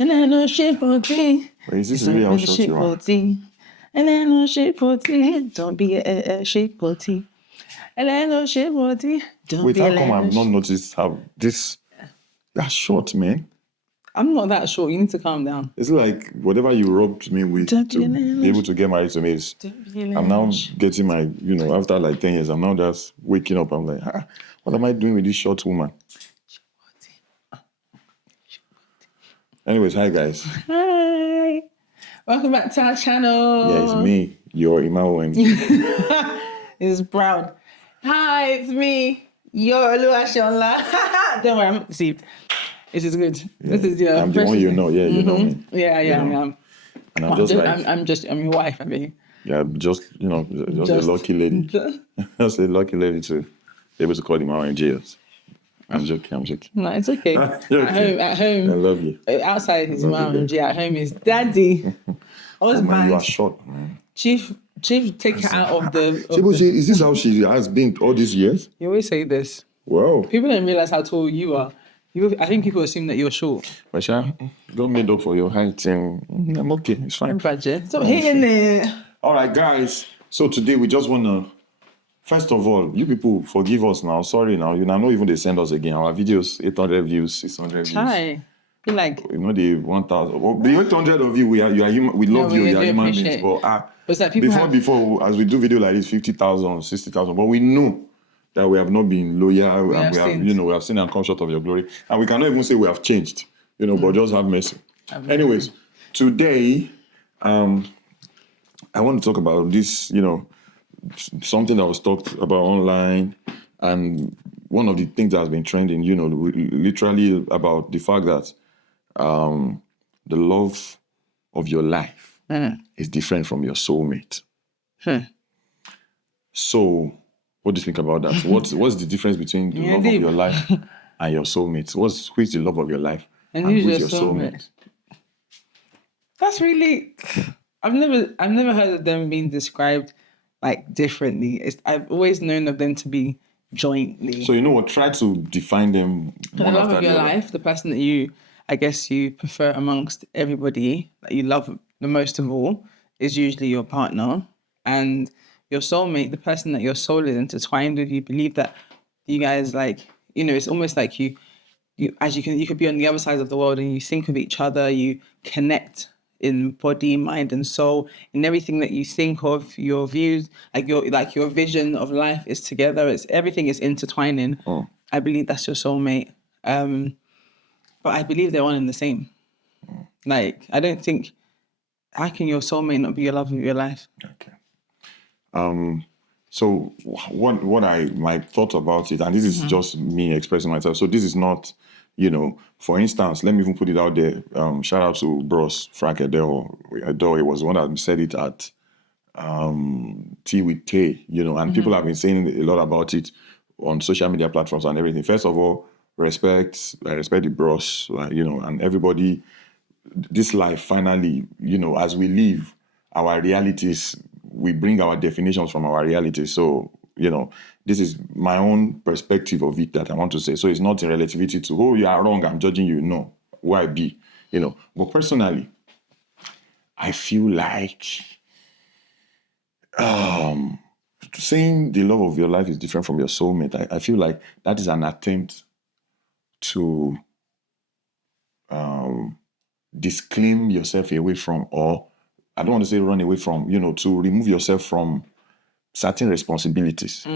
And I know shit for tea. Wait, is this really how short you are? And I know shit for tea. Don't be a shit for tea. And I know shit for tea. Don't Wait, be how come I've not noticed how this... That's short, man. I'm not that short. You need to calm down. It's like whatever you rubbed me with to be able to get married to me is... I'm now getting my, after like 10 years, I'm now just waking up. I'm like, what am I doing with this short woman? Anyways, hi guys. Hi. Welcome back to our channel. Yeah, it's me, your OhEmGees. It's Brown. Hi, it's me, your Oluwashionla. Don't worry, I'm deceived. This is good. Yeah. This is your... I'm the one you know. Yeah, you know me. Yeah. And I'm just I'm your wife, I mean. Yeah, just a lucky lady. Just a lucky lady to be able to call him OhEmGees. I'm joking. No, it's okay. At home. I love you. Outside is OhEmGees. At home is daddy. I was banned. You are short, man. Chief, take her out of the... Is this how she has been all these years? You always say this. Wow. People don't realize how tall you are. I think people assume that you're short. But don't make up for your height. I'm okay. It's fine. Stop hitting it. All right, guys. So today we just want to... First of all, you people forgive us now. Sorry now. Not even they send us again. Our videos, 800 views, 600 views. Hi. Be like... the 1,000. Well, the 800 of you, you are human. We love you. You are human beings. But like people before, as we do video like this, 50,000, 60,000. But we know that we have not been loyal, and we have sinned and come short of your glory, and we cannot even say we have changed, but just have mercy. Anyways, today, I want to talk about this, something that was talked about online, and one of the things that has been trending, literally about the fact that the love of your life is different from your soulmate. So, what do you think about that? What's the difference between the love of your life and your soulmate? Who is the love of your life and who is your soulmate? That's really... I've never heard of them being described like differently. I've always known of them to be jointly. So you know what? Try to define them. The love of your life, the person that you prefer amongst everybody, that you love the most of all, is usually your partner. And your soulmate, the person that your soul is intertwined with, you believe that you guys it's almost like you could be on the other side of the world and you think of each other, you connect in body, mind, and soul, in everything that you think of, your views, your vision of life is together. Everything is intertwining. I believe that's your soulmate. But I believe they're one and the same. I don't think, how can your soulmate not be your love of your life? Okay. So what my thought about it, and this is just me expressing myself. So this is not, for instance, let me even put it out there. Shout out to Bros Frank Adele. He was the one that said it at Tea with Tay, and people have been saying a lot about it on social media platforms and everything. First of all, I respect the Bros, and everybody. This life, finally, as we live, our realities, we bring our definitions from our realities. So, this is my own perspective of it that I want to say. So it's not in relativity to, you are wrong, I'm judging you. No, why be, But personally, I feel like saying the love of your life is different from your soulmate. I feel like that is an attempt to disclaim yourself away from, or I don't want to say run away from, to remove yourself from certain responsibilities,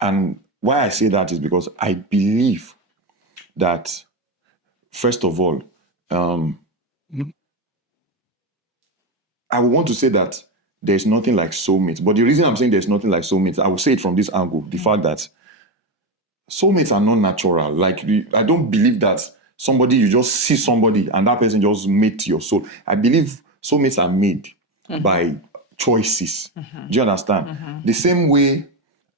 And why I say that is because I believe that, first of all, I would want to say that there's nothing like soulmates. But the reason I'm saying there's nothing like soulmates, I will say it from this angle, the fact that soulmates are not natural. I don't believe that you just see somebody and that person just mate your soul. I believe soulmates are made by choices. Do you understand? The same way,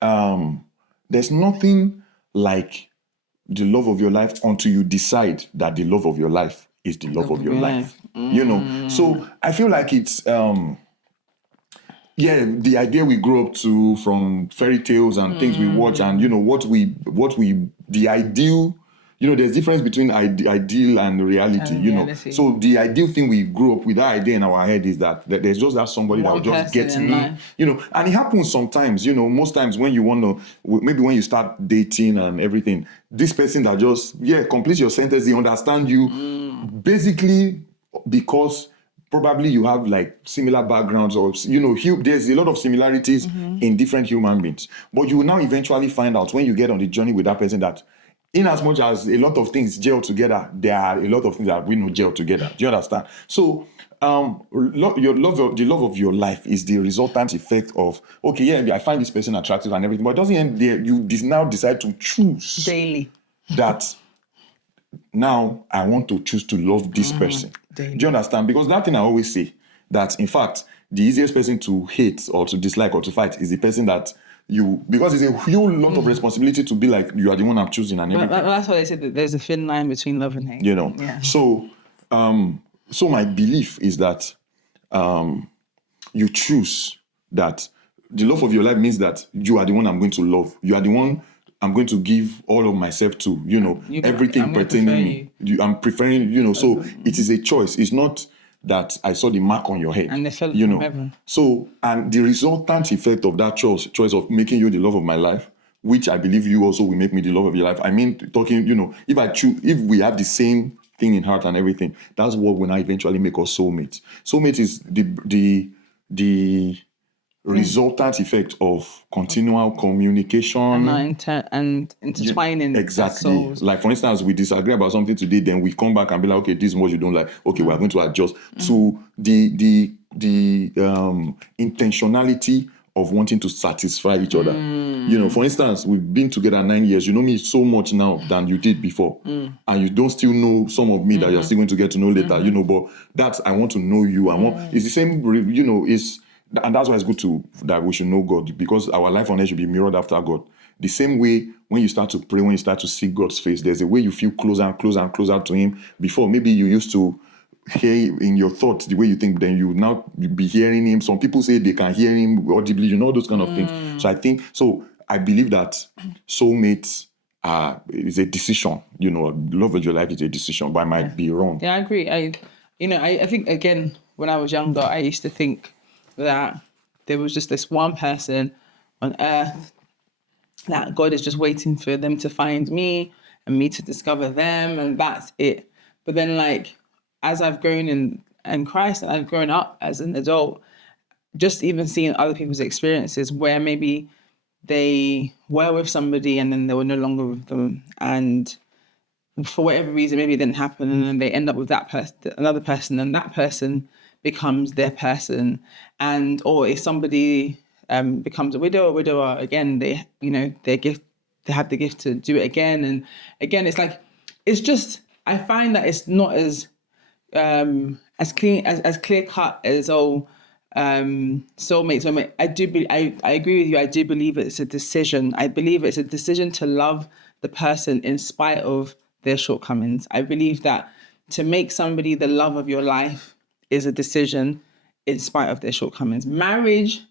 there's nothing like the love of your life until you decide that the love of your life is the love of your life. So I feel like it's the idea we grew up to from fairy tales and things we watch, and the ideal there's difference between ideal and reality, And reality. So the ideal thing we grew up with, that idea in our head is that there's just that somebody that One will just person get in me, life. and it happens sometimes, most times when you want to, maybe when you start dating and everything, this person that just, completes your sentence, they understand you basically because probably you have like similar backgrounds or, there's a lot of similarities in different human beings. But you will now eventually find out when you get on the journey with that person that in as much as a lot of things gel together, there are a lot of things that we know gel together. Do you understand? So the love of your life is the resultant effect of, I find this person attractive and everything, but it doesn't end there. You now decide to choose Daily. that now I want to choose to love this person. Daily. Do you understand? Because that thing I always say, that in fact, the easiest person to hate or to dislike or to fight is the person that because it's a huge lot of responsibility to be like, you are the one I'm choosing and everything. But that's why they said that there's a thin line between love and hate. Yeah. So my belief is that you choose that the love of your life means that you are the one I'm going to love. You are the one I'm going to give all of myself to, everything pertaining me. I'm preferring, so it is a choice. It's not that I saw the mark on your head. And they fell from heaven. So, and the resultant effect of that choice of making you the love of my life, which I believe you also will make me the love of your life. I mean, talking, if we have the same thing in heart and everything, that's what will now eventually make us soulmates. Soulmate is the resultant effect of continual communication and intertwining. Exactly. Souls. Like, for instance, we disagree about something today, then we come back and be like, okay, this is what you don't like. Okay, we are going to adjust to the intentionality of wanting to satisfy each other. For instance, we've been together 9 years. You know me so much now than you did before. And you don't still know some of me that you're still going to get to know later, but that's, I want to know you. It's the same, and that's why it's good that we should know God, because our life on earth should be mirrored after God. The same way when you start to pray, when you start to seek God's face, there's a way you feel closer and closer and closer to Him. Before, maybe you used to hear in your thoughts the way you think, then you now be hearing Him. Some people say they can hear Him audibly, those kind of things. So I believe that soulmates is a decision. Love of your life is a decision, but I might be wrong. Yeah, I agree. I think, again, when I was younger, I used to think that there was just this one person on earth that God is just waiting for them to find me and me to discover them, and that's it. But then, like, as I've grown in Christ and I've grown up as an adult, just even seeing other people's experiences where maybe they were with somebody and then they were no longer with them, and for whatever reason, maybe it didn't happen, and then they end up with that person, another person, and that person becomes their person. And or if somebody becomes a widow or widower, again, they have the gift to do it again. And again, it's just, I find that it's not as clear cut as soulmate. I agree with you. I do believe it's a decision. I believe it's a decision to love the person in spite of their shortcomings. I believe that to make somebody the love of your life is a decision in spite of their shortcomings. Marriage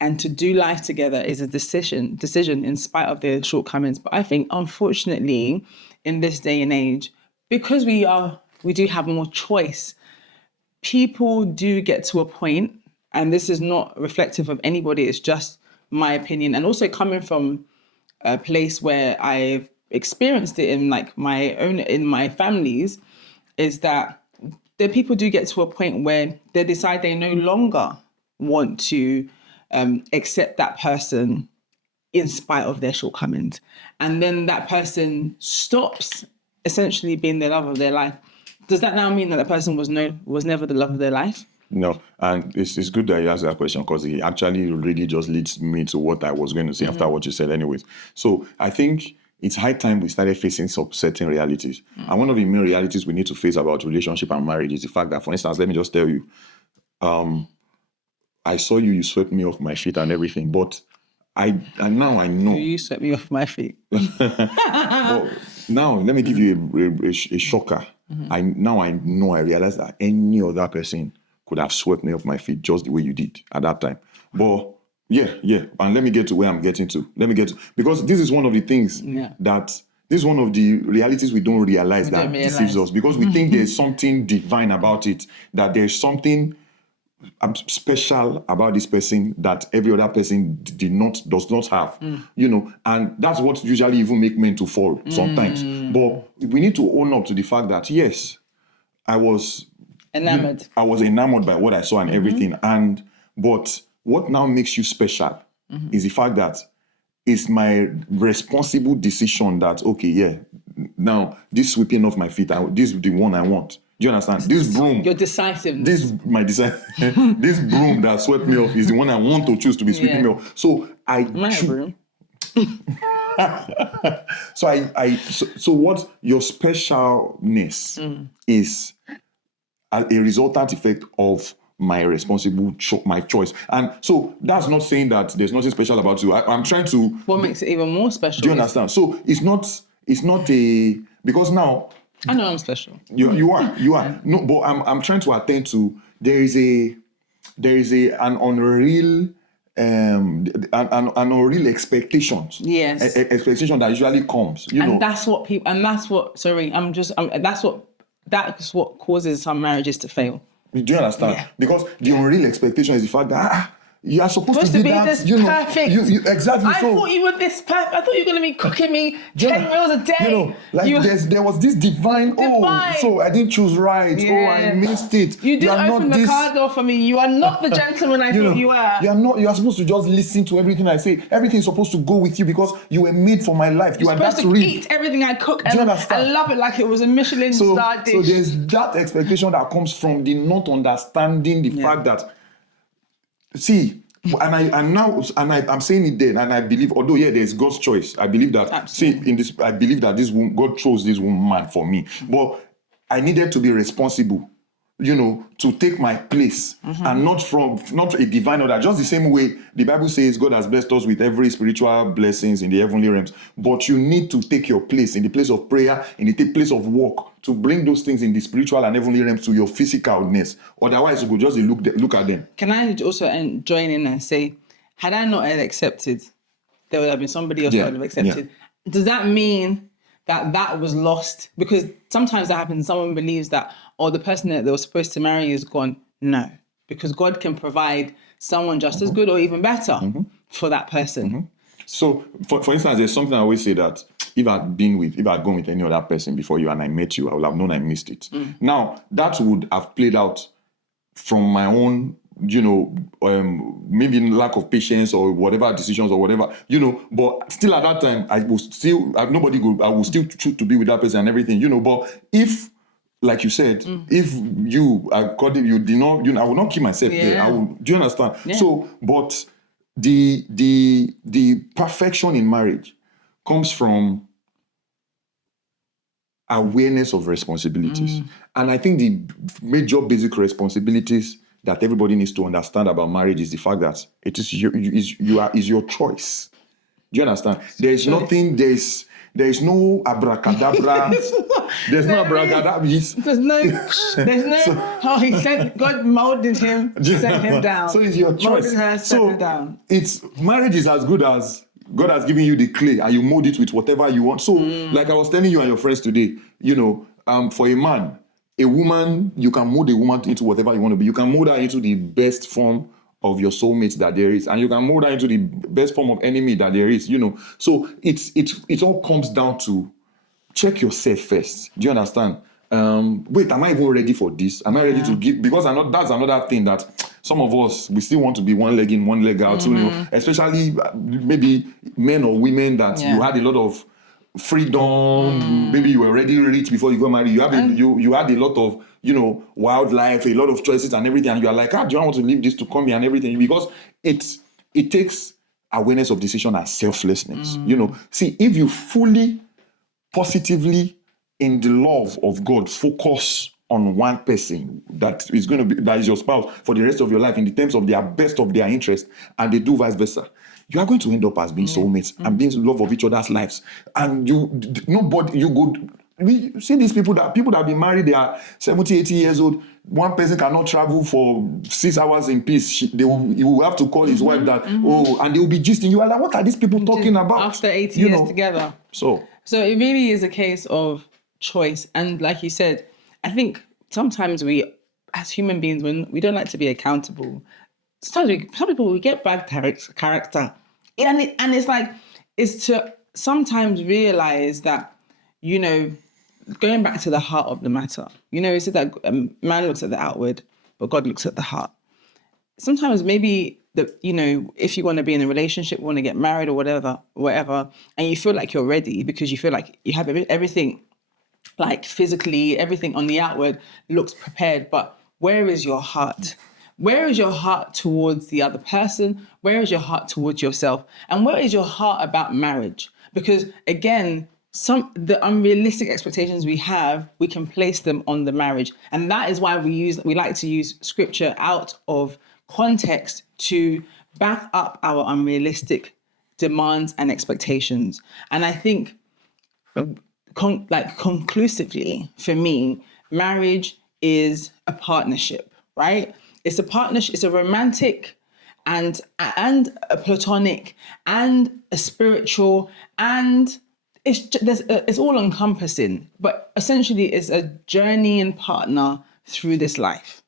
and to do life together is a decision in spite of their shortcomings. But I think, unfortunately, in this day and age, because we do have more choice, people do get to a point, and this is not reflective of anybody, it's just my opinion, and also coming from a place where I've experienced it in my families, is that the people do get to a point where they decide they no longer want to accept that person in spite of their shortcomings. And then that person stops essentially being the love of their life. Does that now mean that the person was never the love of their life? No, and it's good that you asked that question, because it actually really just leads me to what I was going to say after what you said anyways. So I think it's high time we started facing some certain realities. And one of the main realities we need to face about relationship and marriage is the fact that, for instance, let me just tell you, I saw you swept me off my feet and everything, but now I know. You swept me off my feet. But now, let me give you a shocker. I realize that any other person could have swept me off my feet just the way you did at that time. But yeah. And let me get to where I'm getting to. Because this is one of the things that This is one of the realities we don't realize that don't deceives realize. us, because we think there's something divine about it, that there's something special about this person that every other person does not have, and that's what usually even make men to fall sometimes. But we need to own up to the fact that yes, I was Enamored. by what I saw and everything, but what now makes you special is the fact that it's my responsible decision that, okay, yeah, now this sweeping off my feet, this is the one I want. Do you understand? This broom. Your decisiveness. This broom that swept me off is the one I want to choose to be sweeping me off. So broom. So what your specialness is a resultant effect of my responsible my choice. And so that's not saying that there's nothing special about you. I'm trying to... What makes it even more special? Do you understand? So it's not a... Because now... I know I'm special. You are. No, but I'm trying to attend to... There is an unreal... an unreal expectations. Yes. Expectation that usually comes. That's what causes some marriages to fail. Do you understand? Yeah. Because the unreal expectation is the fact that you are supposed to be that, this perfect. Exactly. I thought you were this perfect. I thought you were going to be cooking me 10 meals a day. There was this divine. Oh, so I didn't choose right. Yeah. Oh, I missed it. You didn't open the car door for me. You are not the gentleman I thought you were. You are not. You are supposed to just listen to everything I say. Everything is supposed to go with you because you were made for my life. You are supposed that to real. eat everything I cook. Do you understand? I love it like it was a Michelin star dish. So there's that expectation that comes from the not understanding the fact that, see. I'm saying it then, and I believe, although there's God's choice. I believe that. Absolutely. I believe that this woman, God chose this woman for me, but I needed to be responsible, to take my place, and not a divine order. Just the same way the Bible says God has blessed us with every spiritual blessings in the heavenly realms, but you need to take your place in the place of prayer, in the place of work, to bring those things in the spiritual and heavenly realms to your physicalness. Otherwise, you could just look at them. Can I also join in and say, had I not accepted, there would have been somebody else that would have accepted. Yeah. Does that mean that was lost? Because sometimes that happens. Someone believes that, the person that they were supposed to marry is gone. No, because God can provide someone just as good or even better for that person. So, for instance, there's something I always say that if I'd gone with any other person before you and I met you, I would have known I missed it. Now, that would have played out from my own, maybe lack of patience or whatever decisions or whatever, but still at that time, I will still choose to be with that person and everything, but if, like you said, if you did not, I will not keep myself there. Do you understand? Yeah. So, but the perfection in marriage comes from awareness of responsibilities. And I think the major basic responsibilities that everybody needs to understand about marriage is the fact that it is your choice. Do you understand? There's nothing, there's no abracadabra. There's no abracadabra. There's no how he said God molded him, set him down. So it's your choice. Molded her, set her down. Marriage is as good as God has given you the clay and you mold it with whatever you want. So, like I was telling you and your friends today, for a man, a woman, you can mold a woman into whatever you want to be. You can mold her into the best form of your soulmate that there is, and you can mold her into the best form of enemy that there is. So it all comes down to check yourself first. Do you understand? Wait, am I even ready for this? Am I ready to give? Because that's another thing that some of us, we still want to be one leg in, one leg out. So, especially maybe men or women that you had a lot of freedom. Maybe you were already rich before you got married. You had a lot of wildlife, a lot of choices and everything, and you are like, do I want to leave this to come here and everything? Because it takes awareness of decision and selflessness. See, if you fully, positively, in the love of God, focus on one person that is your spouse for the rest of your life in the terms of their best of their interest, and they do vice versa, you are going to end up as being soulmates and being in love of each other's lives. And we see these people that have been married, they are 70, 80 years old. One person cannot travel for 6 hours in peace. He will have to call his wife that, and they will be gisting. You are like, what are these people talking about? After 80 years together. So So it really is a case of choice. And like you said, I think sometimes we, as human beings, when we don't like to be accountable, some people, we get bad character. And it's like, it's to sometimes realize that, you know, going back to the heart of the matter, you know, it's that man looks at the outward, but God looks at the heart. Sometimes maybe you know, if you want to be in a relationship, want to get married or whatever, and you feel like you're ready because you feel like you have everything, like physically, everything on the outward looks prepared, but where is your heart? Where is your heart towards the other person? Where is your heart towards yourself? And where is your heart about marriage? Because again, the unrealistic expectations we have, we can place them on the marriage. And that is why we like to use scripture out of context to back up our unrealistic demands and expectations. And I think conclusively, for me, marriage is a partnership, right? It's a partnership. It's a romantic and a platonic and a spiritual, and it's all encompassing. But essentially, it's a journeying partner through this life,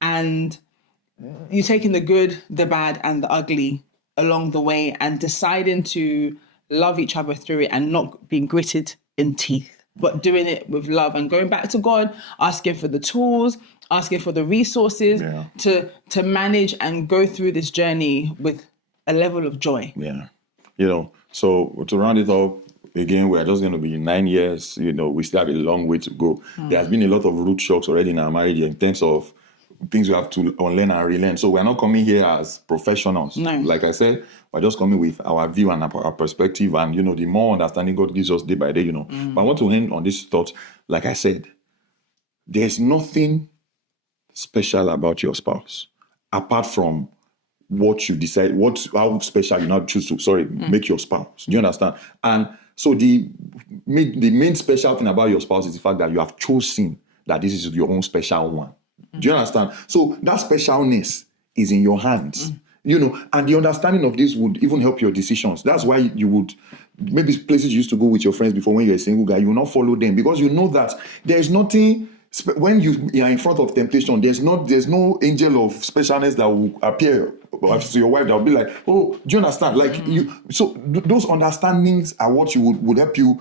and you're taking the good, the bad, and the ugly along the way, and deciding to love each other through it, and not being gritted in teeth, but doing it with love and going back to God, asking for the tools, asking for the resources to manage and go through this journey with a level of joy. Yeah. You know, so to round it up, again, we're just going to be 9 years. You know, we still have a long way to go. There has been a lot of root shocks already in our marriage in terms of things we have to unlearn and relearn. So we're not coming here as professionals. No. Like I said, we're just coming with our view and our perspective. And, you know, the more understanding God gives us day by day, you know. But I want to end on this thought. Like I said, there's nothing special about your spouse apart from what you decide, how special you now choose to, make your spouse. Do you understand? And so the main special thing about your spouse is the fact that you have chosen that this is your own special one. Do you understand? So that specialness is in your hands, you know, and the understanding of this would even help your decisions. That's why you would, maybe places you used to go with your friends before when you're a single guy, you will not follow them because you know that there's nothing, when you are in front of temptation, there's no angel of specialness that will appear to your wife that will be like, oh, do you understand? Like those understandings are what you would help you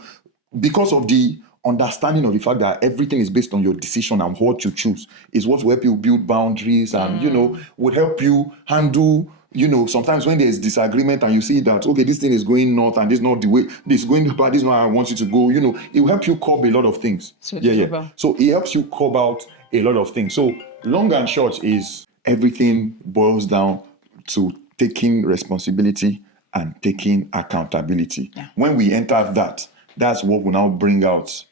because of the understanding of the fact that everything is based on your decision and what you choose is what will help you build boundaries and, you know, would help you handle, you know, sometimes when there's disagreement and you see that, okay, this thing is going north and this is not the way, this is going bad, this is not how I want you to go, you know, it will help you curb a lot of things. So it helps you curb out a lot of things. So long and short is everything boils down to taking responsibility and taking accountability. Yeah. When we enter that, that's what will now bring out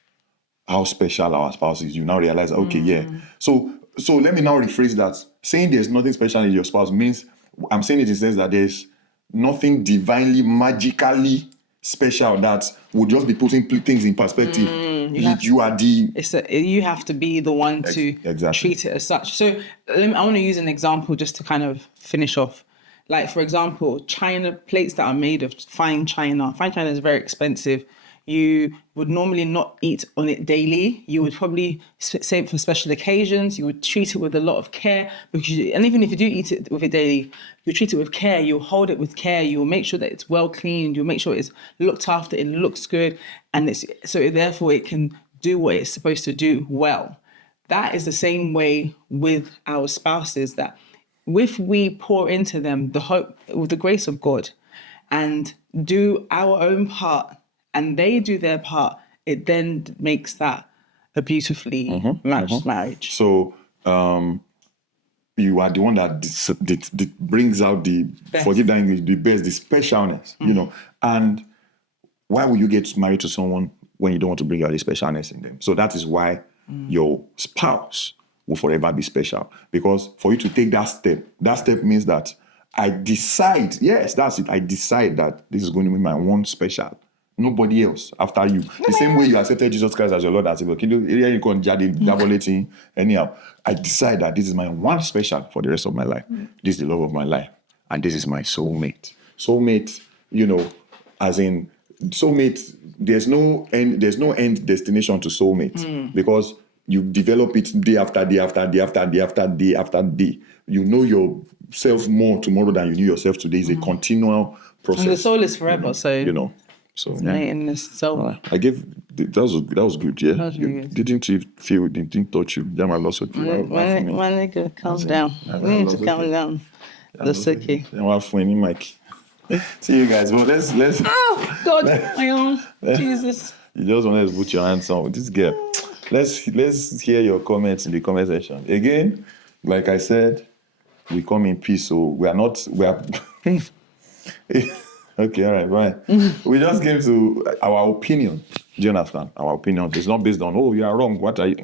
how special our spouse is. You now realize, okay, So let me now rephrase that. Saying there's nothing special in your spouse means, I'm saying it in the sense that there's nothing divinely, magically special that would just be putting things in perspective. You have to be the one to treat it as such. So I want to use an example just to kind of finish off. Like, for example, china plates that are made of fine china. Fine china is very expensive. You would normally not eat on it daily. You would probably save it for special occasions. You would treat it with a lot of care. And even if you do eat it with it daily, you treat it with care. You'll hold it with care. You'll make sure that it's well cleaned. You'll make sure it's looked after. It looks good. And so therefore it can do what it's supposed to do well. That is the same way with our spouses, that if we pour into them the hope with the grace of God and do our own part, and they do their part, it then makes that a beautifully matched marriage. So you are the one that brings out the best. Forgive that English, the best, the specialness, you know. And why would you get married to someone when you don't want to bring out the specialness in them? So that is why your spouse will forever be special. Because for you to take that step means that I decide, yes, that's it. I decide that this is going to be my one special. Nobody else after you. The same way you accepted Jesus Christ as your Lord and Savior. Anyhow, I decide that this is my one special for the rest of my life. This is the love of my life. And this is my soulmate. Soulmate, you know, as in soulmate, there's no end destination to soulmate because you develop it day after day after day after day after day after day. You know yourself more tomorrow than you knew yourself today. It's a continual process. And the soul is forever, So mate in the soul. I gave that was good, yeah. was really good. Didn't you feel it didn't touch you? Damn, I lost it. My nigga, calm down. We need to calm down. That's okay. See you guys. Well, let's. Oh God, my arm. Jesus. You just want to put your hands on this girl. Let's hear your comments in the comment section. Again, like I said, we come in peace, so we are. Okay, all right, right. We just came to our opinion. Do you understand? Our opinion. It's not based on, oh, you are wrong. What are you?